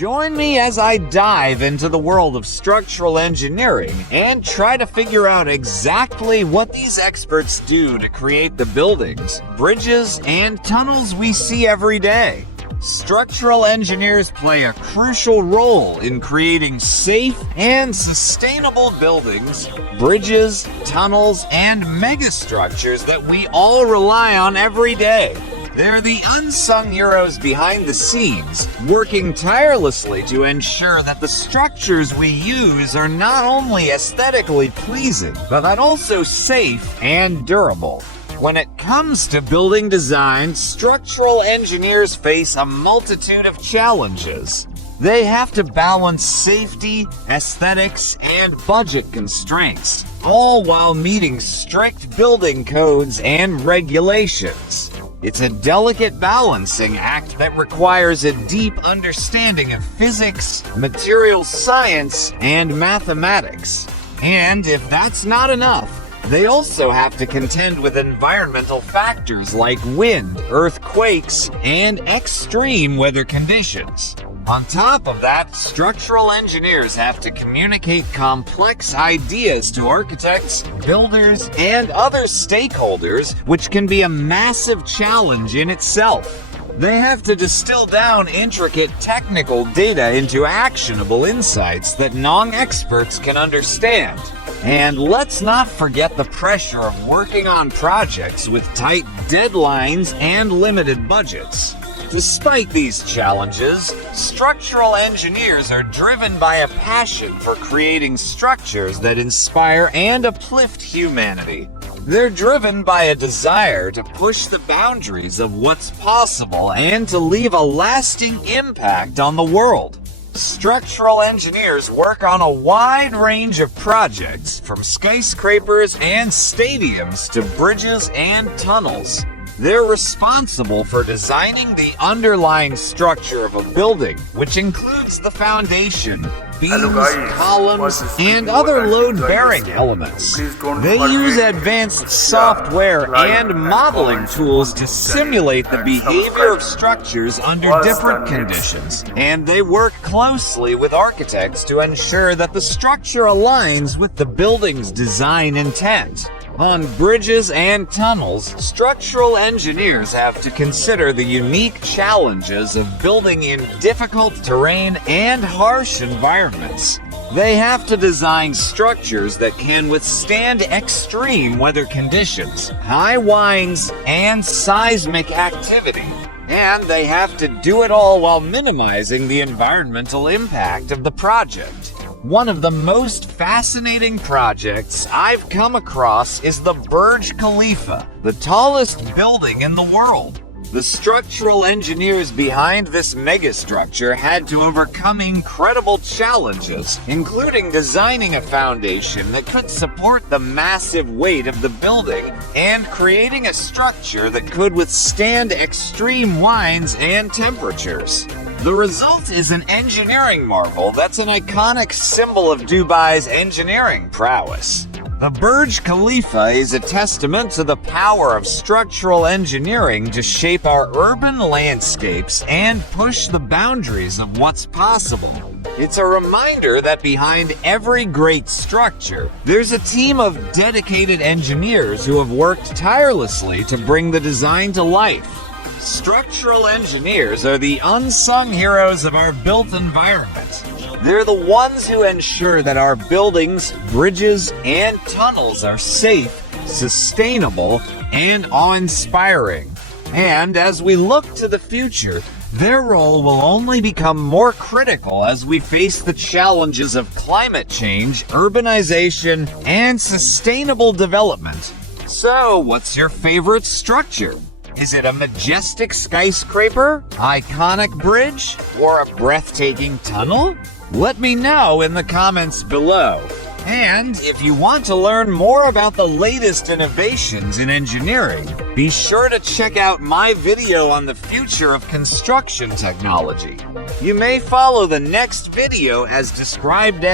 Join me as I dive into the world of structural engineering and try to figure out exactly what these experts do to create the buildings, bridges, and tunnels we see every day. Structural engineers play a crucial role in creating safe and sustainable buildings, bridges, tunnels, and megastructures that we all rely on every day. They're the unsung heroes behind the scenes, working tirelessly to ensure that the structures we use are not only aesthetically pleasing, but also safe and durable. When it comes to building design, structural engineers face a multitude of challenges. They have to balance safety, aesthetics, and budget constraints, all while meeting strict building codes and regulations. It's a delicate balancing act that requires a deep understanding of physics, material science, and mathematics. And if that's not enough, they also have to contend with environmental factors like wind, earthquakes, and extreme weather conditions. On top of that, structural engineers have to communicate complex ideas to architects, builders, and other stakeholders, which can be a massive challenge in itself. They have to distill down intricate technical data into actionable insights that non-experts can understand. And let's not forget the pressure of working on projects with tight deadlines and limited budgets. Despite these challenges, structural engineers are driven by a passion for creating structures that inspire and uplift humanity. They're driven by a desire to push the boundaries of what's possible and to leave a lasting impact on the world. Structural engineers work on a wide range of projects, from skyscrapers and stadiums to bridges and tunnels. They're responsible for designing the underlying structure of a building, which includes the foundation, beams, columns, and other load-bearing elements. They use advanced software and modeling tools to simulate the behavior of structures under different conditions, and they work closely with architects to ensure that the structure aligns with the building's design intent. On bridges and tunnels, structural engineers have to consider the unique challenges of building in difficult terrain and harsh environments. They have to design structures that can withstand extreme weather conditions, high winds, and seismic activity. And they have to do it all while minimizing the environmental impact of the project. One of the most fascinating projects I've come across is the Burj Khalifa, the tallest building in the world. The structural engineers behind this megastructure had to overcome incredible challenges, including designing a foundation that could support the massive weight of the building and creating a structure that could withstand extreme winds and temperatures. The result is an engineering marvel that's an iconic symbol of Dubai's engineering prowess. The Burj Khalifa is a testament to the power of structural engineering to shape our urban landscapes and push the boundaries of what's possible. It's a reminder that behind every great structure, there's a team of dedicated engineers who have worked tirelessly to bring the design to life. Structural engineers are the unsung heroes of our built environment. They're the ones who ensure that our buildings, bridges, and tunnels are safe, sustainable, and awe-inspiring. And as we look to the future, their role will only become more critical as we face the challenges of climate change, urbanization, and sustainable development. So, what's your favorite structure? Is it a majestic skyscraper, iconic bridge, or a breathtaking tunnel? Let me know in the comments below. And if you want to learn more about the latest innovations in engineering, be sure to check out my video on the future of construction technology. You may follow the next video as described.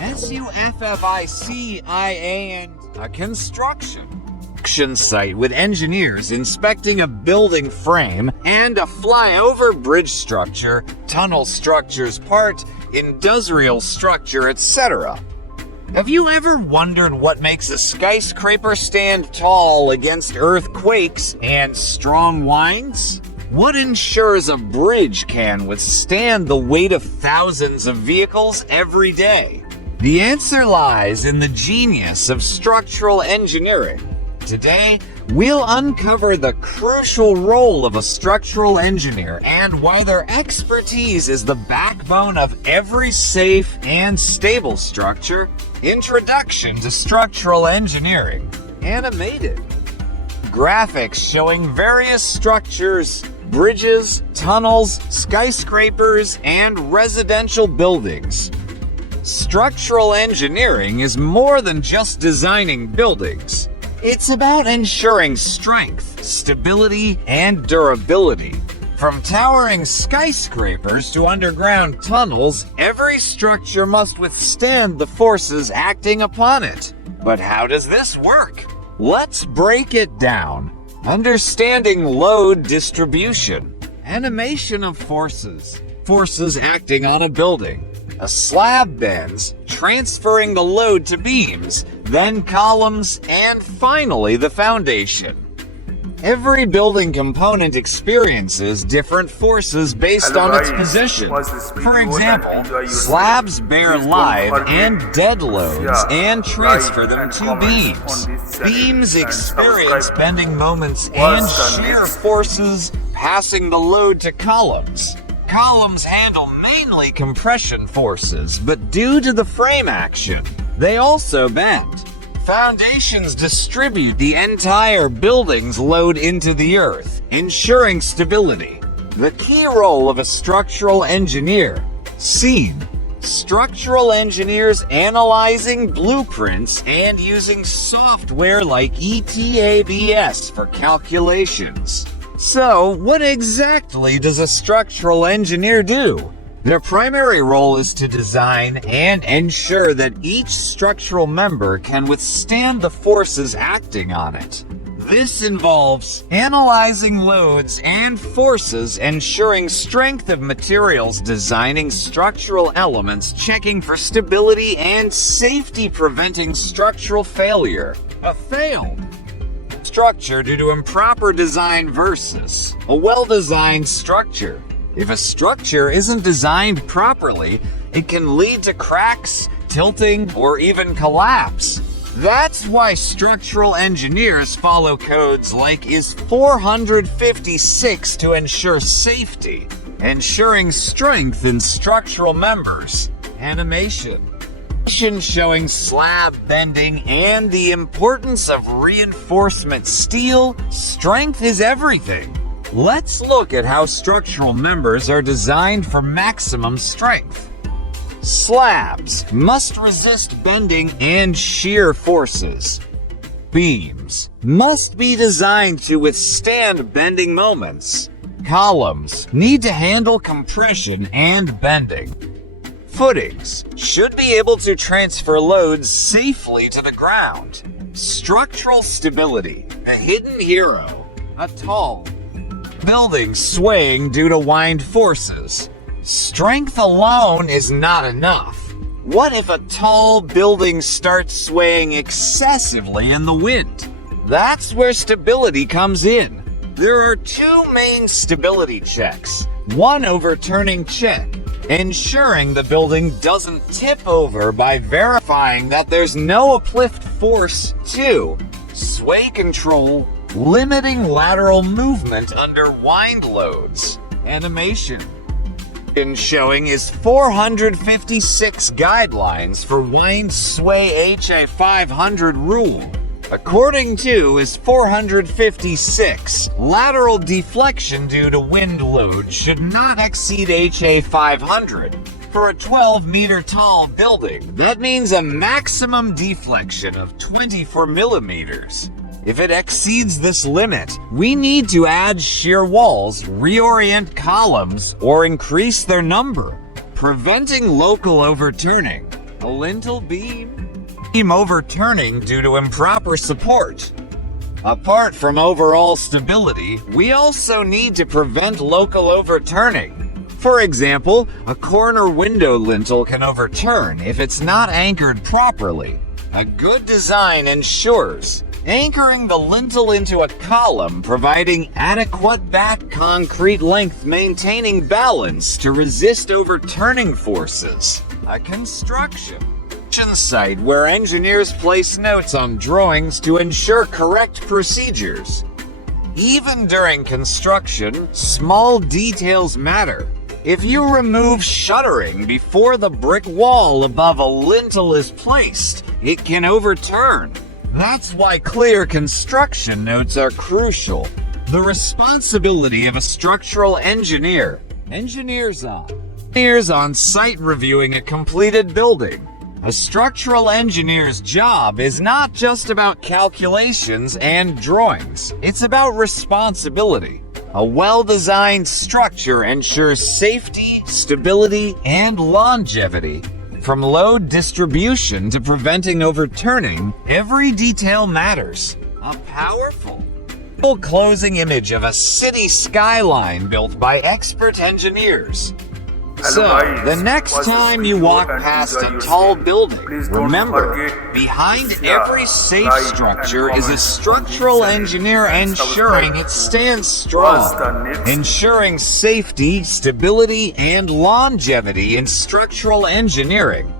SUFFICIAN, a construction. construction site with engineers inspecting a building frame and a flyover bridge structure, tunnel structures part, industrial structure, etc. Have you ever wondered what makes a skyscraper stand tall against earthquakes and strong winds? What ensures a bridge can withstand the weight of thousands of vehicles every day? The answer lies in the genius of structural engineering. Today, we'll uncover the crucial role of a structural engineer and why their expertise is the backbone of every safe and stable structure. Introduction to Structural Engineering. Animated. Graphics showing various structures, bridges, tunnels, skyscrapers, and residential buildings. Structural engineering is more than just designing buildings. It's about ensuring strength, stability, and durability. From towering skyscrapers to underground tunnels, every structure must withstand the forces acting upon it. But how does this work? Let's break it down. Understanding load distribution. Animation of forces. Forces acting on a building. A slab bends, transferring the load to beams, then columns, and finally the foundation. Every building component experiences different forces based on its position. For example, slabs bear live and dead loads and transfer them to beams. Beams experience bending moments and shear forces, passing the load to columns. Columns handle mainly compression forces, but due to the frame action, they also bend. Foundations distribute the entire building's load into the earth, ensuring stability. The key role of a structural engineer. Scene. Structural engineers analyzing blueprints and using software like ETABS for calculations. So, what exactly does a structural engineer do? Their primary role is to design and ensure that each structural member can withstand the forces acting on it. This involves analyzing loads and forces, ensuring strength of materials, designing structural elements, checking for stability and safety, preventing structural failure. A failed structure due to improper design versus a well-designed structure. If a structure isn't designed properly, it can lead to cracks, tilting, or even collapse. That's why structural engineers follow codes like IS 456 to ensure safety, ensuring strength in structural members. Animation showing slab bending and the importance of reinforcement steel. Strength is everything. Let's look at how structural members are designed for maximum strength. Slabs must resist bending and shear forces. Beams must be designed to withstand bending moments. Columns need to handle compression and bending. Footings should be able to transfer loads safely to the ground. Structural stability, a hidden hero. A tall building swaying due to wind forces. Strength alone is not enough. What if a tall building starts swaying excessively in the wind? That's where stability comes in. There are two main stability checks. One overturning check, ensuring the building doesn't tip over by verifying that there's no uplift force. 2. Sway control, limiting lateral movement under wind loads. Animation showing is 456 guidelines for wind sway HA 500 rule. According to is 456, lateral deflection due to wind load should not exceed HA 500. For a 12-meter tall building, that means a maximum deflection of 24 millimeters. If it exceeds this limit, we need to add shear walls, reorient columns, or increase their number, preventing local overturning. A lintel beam overturning due to improper support. Apart from overall stability, we also need to prevent local overturning. For example, a corner window lintel can overturn if it's not anchored properly. A good design ensures anchoring the lintel into a column, providing adequate back concrete length, maintaining balance to resist overturning forces. A construction site where engineers place notes on drawings to ensure correct procedures. Even during construction, small details matter. If you remove shuttering before the brick wall above a lintel is placed, it can overturn. That's why clear construction notes are crucial. The responsibility of a structural engineer. Engineers on site reviewing a completed building. A structural engineer's job is not just about calculations and drawings. It's about responsibility. A well-designed structure ensures safety, stability, and longevity. From load distribution to preventing overturning, every detail matters. A powerful closing image of a city skyline built by expert engineers. So, the next time you walk past a tall building, remember, behind every safe structure is a structural engineer ensuring it stands strong, ensuring safety, stability, and longevity in structural engineering.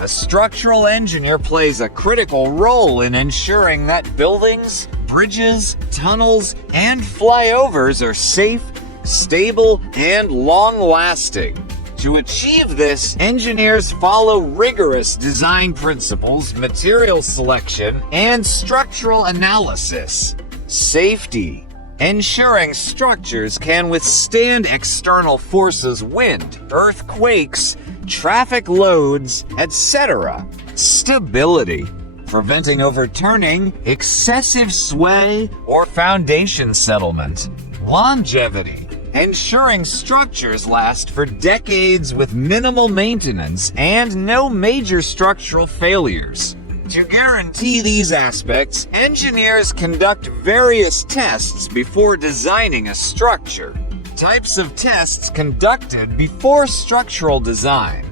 A structural engineer plays a critical role in ensuring that buildings, bridges, tunnels, and flyovers are safe, stable, and long-lasting. To achieve this, engineers follow rigorous design principles, material selection, and structural analysis. Safety. Ensuring structures can withstand external forces, wind, earthquakes, traffic loads, etc. Stability. Preventing overturning, excessive sway, or foundation settlement. Longevity. Ensuring structures last for decades with minimal maintenance and no major structural failures. To guarantee these aspects, engineers conduct various tests before designing a structure. Types of tests conducted before structural design.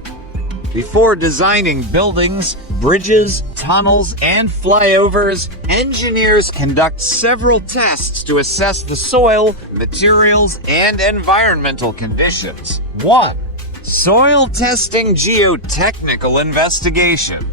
Before designing buildings, bridges, tunnels, and flyovers, engineers conduct several tests to assess the soil, materials, and environmental conditions. 1. Soil testing geotechnical investigation.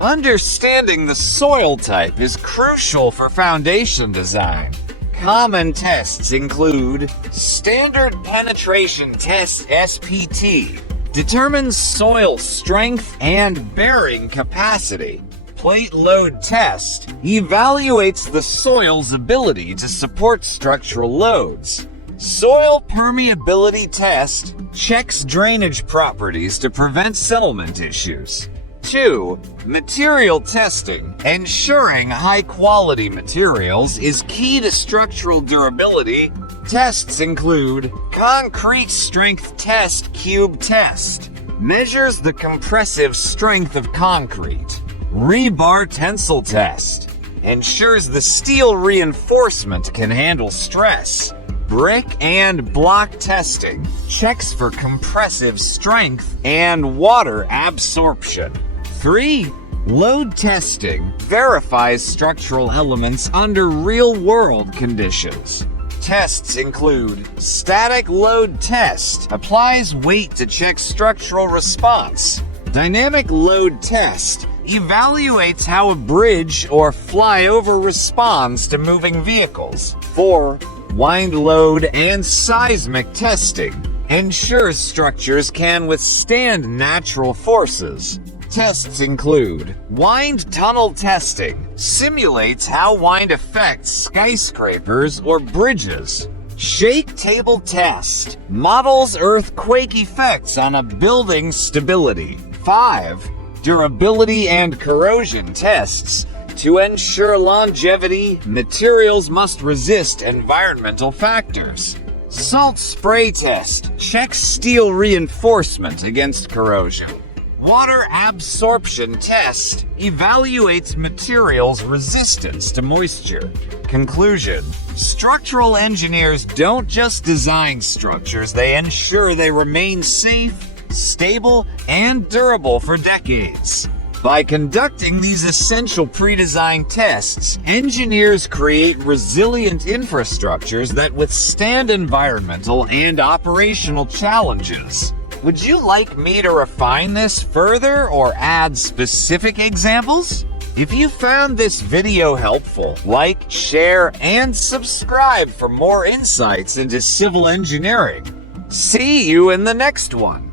Understanding the soil type is crucial for foundation design. Common tests include Standard Penetration Test (SPT). Determines soil strength and bearing capacity. Plate load test evaluates the soil's ability to support structural loads. Soil permeability test checks drainage properties to prevent settlement issues. 2. Material testing. Ensuring high-quality materials is key to structural durability. Tests include Concrete Strength Test Cube Test. Measures the compressive strength of concrete. Rebar Tensile Test. Ensures the steel reinforcement can handle stress. Brick and block testing. Checks for compressive strength and water absorption. 3. Load testing. Verifies structural elements under real-world conditions. Tests include Static Load Test. Applies weight to check structural response. Dynamic Load Test. Evaluates how a bridge or flyover responds to moving vehicles. 4. Wind load and seismic testing. Ensures structures can withstand natural forces. Tests include Wind tunnel testing. Simulates how wind affects skyscrapers or bridges. Shake table test. Models earthquake effects on a building's stability. 5. Durability and corrosion tests. To ensure longevity, materials must resist environmental factors. Salt spray test. Checks steel reinforcement against corrosion. Water absorption test evaluates materials' resistance to moisture. Conclusion: structural engineers don't just design structures, they ensure they remain safe, stable, and durable for decades. By conducting these essential pre-designed tests, engineers create resilient infrastructures that withstand environmental and operational challenges. Would you like me to refine this further or add specific examples? If you found this video helpful, like, share, and subscribe for more insights into civil engineering. See you in the next one.